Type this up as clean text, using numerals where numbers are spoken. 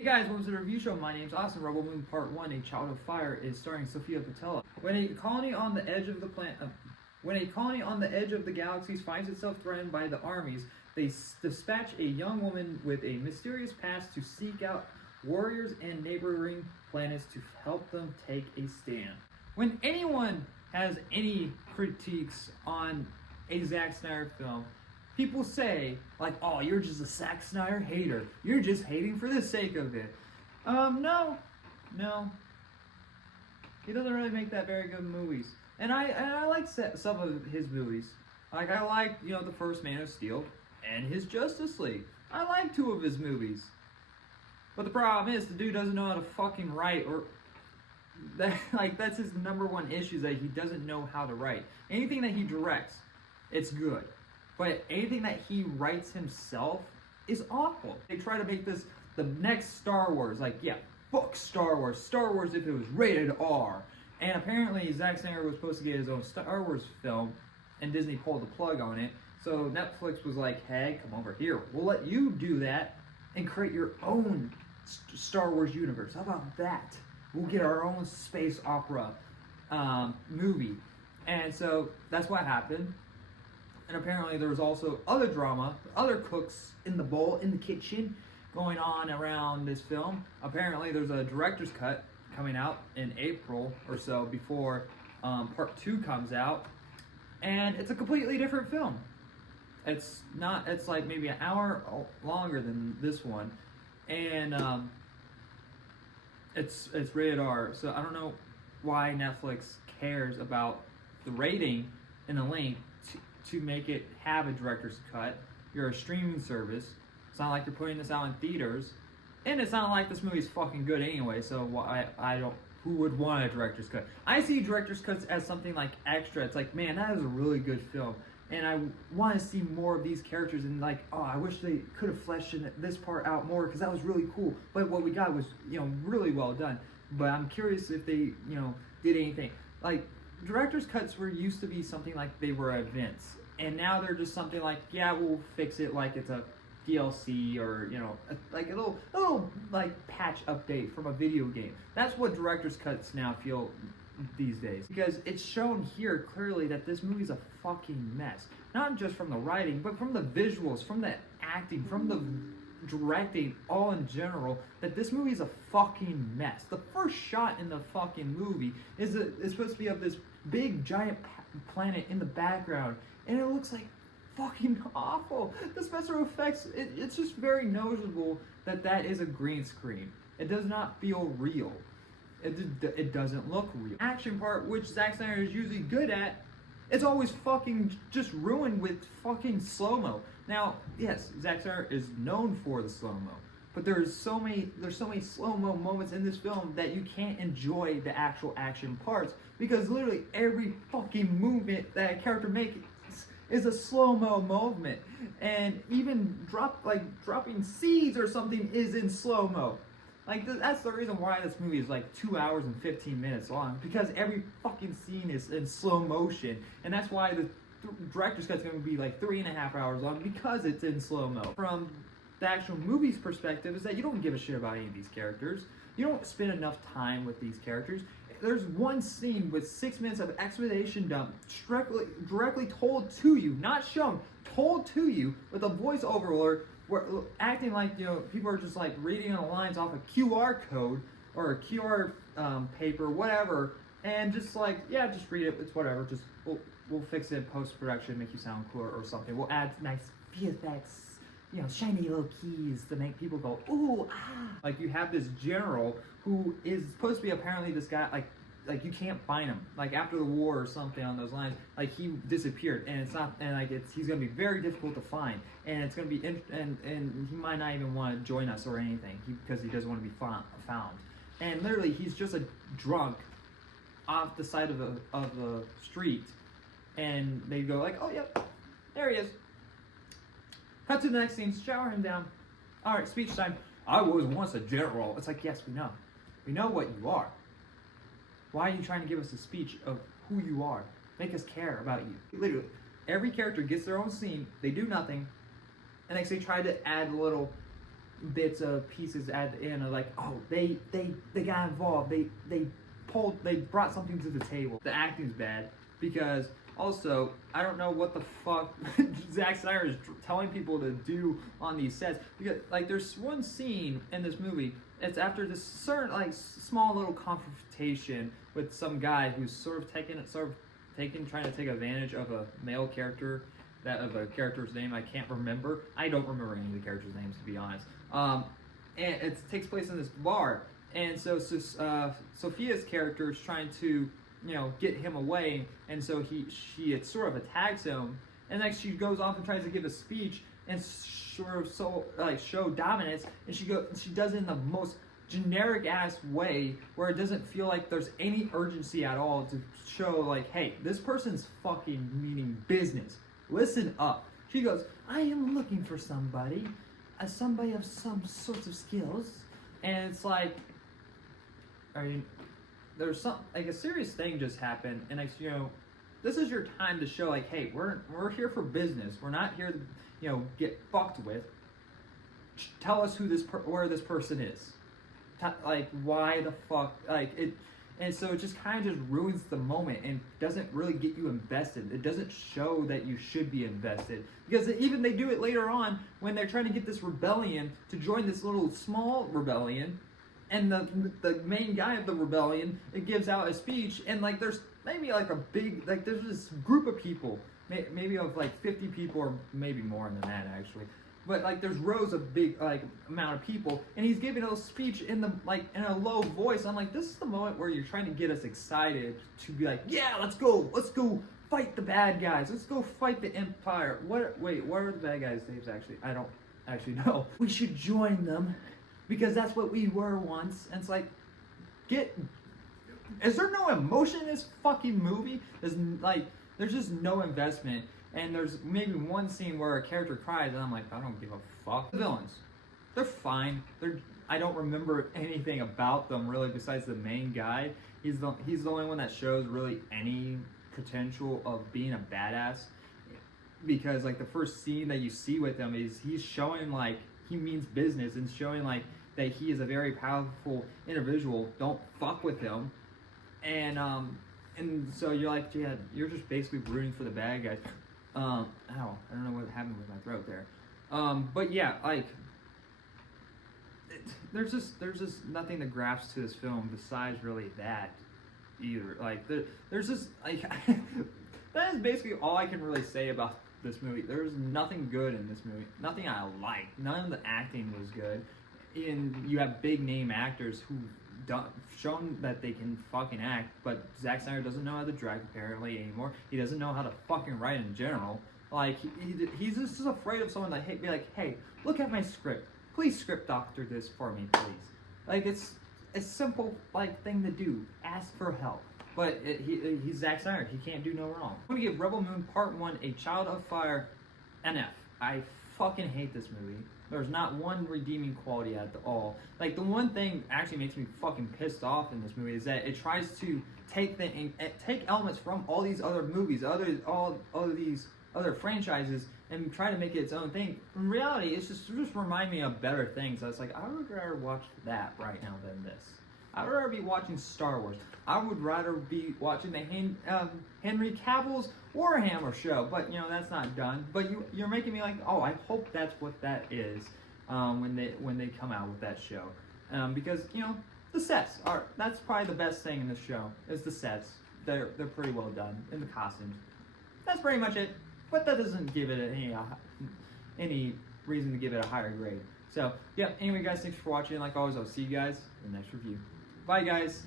Hey guys, welcome to the review show. My name's Austin. Rebel Moon Part 1, A Child of Fire, is starring Sofia Boutella. When a colony on the edge of the galaxies finds itself threatened by the armies, they dispatch a young woman with a mysterious past to seek out warriors and neighboring planets to help them take a stand. When anyone has any critiques on a Zack Snyder film, people say, like, oh, you're just a Zack Snyder hater. You're just hating for the sake of it. No. He doesn't really make that very good movies. And I like some of his movies. Like, I like, the first Man of Steel and his Justice League. I like two of his movies. But the problem is, the dude doesn't know how to fucking write, or that's his number one issue, is that he doesn't know how to write. Anything that he directs, it's good. But anything that he writes himself is awful. They try to make this the next Star Wars. Like, yeah, fuck Star Wars. Star Wars if it was rated R. And apparently Zack Snyder was supposed to get his own Star Wars film, and Disney pulled the plug on it. So Netflix was like, hey, come over here. We'll let you do that and create your own Star Wars universe. How about that? We'll get our own space opera movie. And so that's what happened. And apparently there was also other drama, other cooks in the bowl, in the kitchen, going on around this film. Apparently there's a director's cut coming out in April or so before part 2 comes out. And it's a completely different film. It's like maybe an hour longer than this one. And it's rated R. So I don't know why Netflix cares about the rating and the length to make it have a director's cut. You're a streaming service. It's not like you're putting this out in theaters, and it's not like this movie's fucking good anyway. So who would want a director's cut? I see director's cuts as something like extra. It's like, man, that is a really good film, and I want to see more of these characters. And like, oh, I wish they could have fleshed this part out more because that was really cool. But what we got was, really well done. But I'm curious if they, did anything like. Director's cuts used to be something like they were events, and now they're just something like, yeah, we'll fix it like it's a DLC or like a little like patch update from a video game. That's what director's cuts now feel these days, because it's shown here clearly that this movie's a fucking mess. Not just from the writing, but from the visuals, from the acting, from the directing, all in general, that this movie is a fucking mess. The first shot in the fucking movie is supposed to be of this big giant planet in the background, and it looks like fucking awful. The special effects, it's just very noticeable that is a green screen. It does not feel real. It doesn't look real. Action part, which Zack Snyder is usually good at, it's always fucking just ruined with fucking slow-mo. Now, yes, Zack Snyder is known for the slow-mo, but there's so many slow-mo moments in this film that you can't enjoy the actual action parts, because literally every fucking movement that a character makes is a slow-mo movement. And even dropping seeds or something is in slow-mo. Like, that's the reason why this movie is like 2 hours and 15 minutes long, because every fucking scene is in slow motion. And that's why the director's cut's going to be like 3.5 hours long, because it's in slow-mo. From the actual movie's perspective, is that you don't give a shit about any of these characters. You don't spend enough time with these characters. There's one scene with 6 minutes of explanation dump directly told to you, not shown, told to you, with a voiceover, where acting like, people are just like reading on the lines off a QR code or a QR paper, whatever, and just like, yeah, just read it, it's whatever, just we'll fix it in post-production, make you sound cooler or something. We'll add nice VFX, shiny little keys to make people go, ooh, ah. Like, you have this general who is supposed to be apparently this guy, like you can't find him. Like, after the war or something on those lines, like, he disappeared, and he's gonna be very difficult to find, and it's gonna be, and he might not even want to join us or anything, because he doesn't want to be found. And literally, he's just a drunk off the side of the street, and they go like, oh, yep, there he is. Cut to the next scene, shower him down. All right, speech time. I was once a general. It's like, yes, we know. We know what you are. Why are you trying to give us a speech of who you are? Make us care about you. Literally, every character gets their own scene. They do nothing. And they try to add a little bits of pieces at the end of like, oh, they got involved, they brought something to the table. The acting's bad because also I don't know what the fuck Zack Snyder is telling people to do on these sets, because like there's one scene in this movie. It's after this certain like small little confrontation with some guy who's sort of trying to take advantage of a male character, that of a character's name I can't remember. I don't remember any of the characters' names, to be honest. And it takes place in this bar, and so Sophia's character is trying to, you know, get him away, and so she sort of attacks him, and like she goes off and tries to give a speech and sort of show dominance, and she does it in the most generic ass way where it doesn't feel like there's any urgency at all to show like, hey, this person's fucking meaning business. Listen up. She goes, I am looking for somebody of some sorts of skills, and it's like, I mean, there's some like a serious thing just happened, and like, you know, this is your time to show like, hey, we're here for business. We're not here to, you know, get fucked with. Tell us where this person is. Like, why the fuck, like it. And so it just kind of just ruins the moment and doesn't really get you invested. It doesn't show that you should be invested. Because even they do it later on when they're trying to get this rebellion to join this little small rebellion. And the main guy of the rebellion, it gives out a speech. And like there's maybe like a big, like there's this group of people, maybe of like 50 people or maybe more than that actually. But like there's rows of big like amount of people, and he's giving a speech in a low voice. I'm like, this is the moment where you're trying to get us excited to be like, yeah, let's go fight the bad guys, let's go fight the Empire. What are the bad guys' names actually? I don't actually know. We should join them because that's what we were once. And it's like, is there no emotion in this fucking movie? There's just no investment. And there's maybe one scene where a character cries, and I'm like, I don't give a fuck. The villains, they're fine. I don't remember anything about them really besides the main guy. He's the only one that shows really any potential of being a badass, because like the first scene that you see with him is he's showing like he means business and showing like that he is a very powerful individual. Don't fuck with him, and so you're like, yeah, you're just basically rooting for the bad guys. Ow, I don't know what happened with my throat there. But yeah, like, there's just nothing that grasps to this film besides really that either. Like, there's just, like, that is basically all I can really say about this movie. There's nothing good in this movie. Nothing I like. None of the acting was good. And you have big name actors who shown that they can fucking act, but Zack Snyder doesn't know how to direct apparently anymore. He doesn't know how to fucking write in general. Like he's just afraid of someone that be like, hey, look at my script. Please script doctor this for me, please. Like it's a simple like thing to do. Ask for help. But he's Zack Snyder. He can't do no wrong. I'm gonna give Rebel Moon Part 1 a Child of Fire NF. I fucking hate this movie. There's not one redeeming quality at all. Like, the one thing actually makes me fucking pissed off in this movie is that it tries to take elements from all these other movies, all these other franchises, and try to make it its own thing. In reality, it's just remind me of better things. I was like, I would rather watch that right now than this. I would rather be watching Star Wars. I would rather be watching the Henry Cavill's Warhammer show, but you know that's not done. But you're making me like, oh, I hope that's what that is when they come out with that show, because you know the sets that's probably the best thing in the show is the sets. They're pretty well done, and the costumes. That's pretty much it. But that doesn't give it any reason to give it a higher grade. So yeah. Anyway, guys, thanks for watching. Like always, I'll see you guys in the next review. Bye, guys.